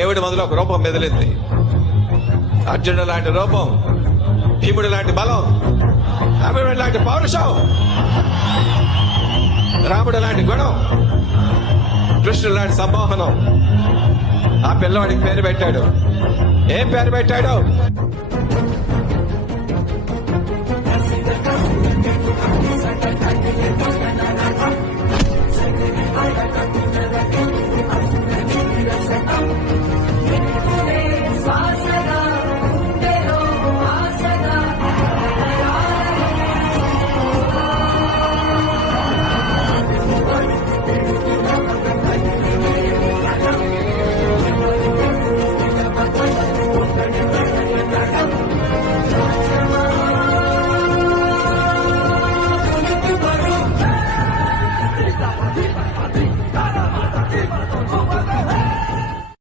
దేవుడి మొదలు ఒక రూపం మెదిలింది. అర్జునుడు లాంటి రూపం, భీముడు లాంటి బలం, అభిమన్యుడు లాంటి పౌరుషం, రాముడు లాంటి గుణం, కృష్ణుడు లాంటి సంమోహనం. ఆ పిల్లవాడికి పేరు పెట్టాడు. ఏం పేరు పెట్టాడు?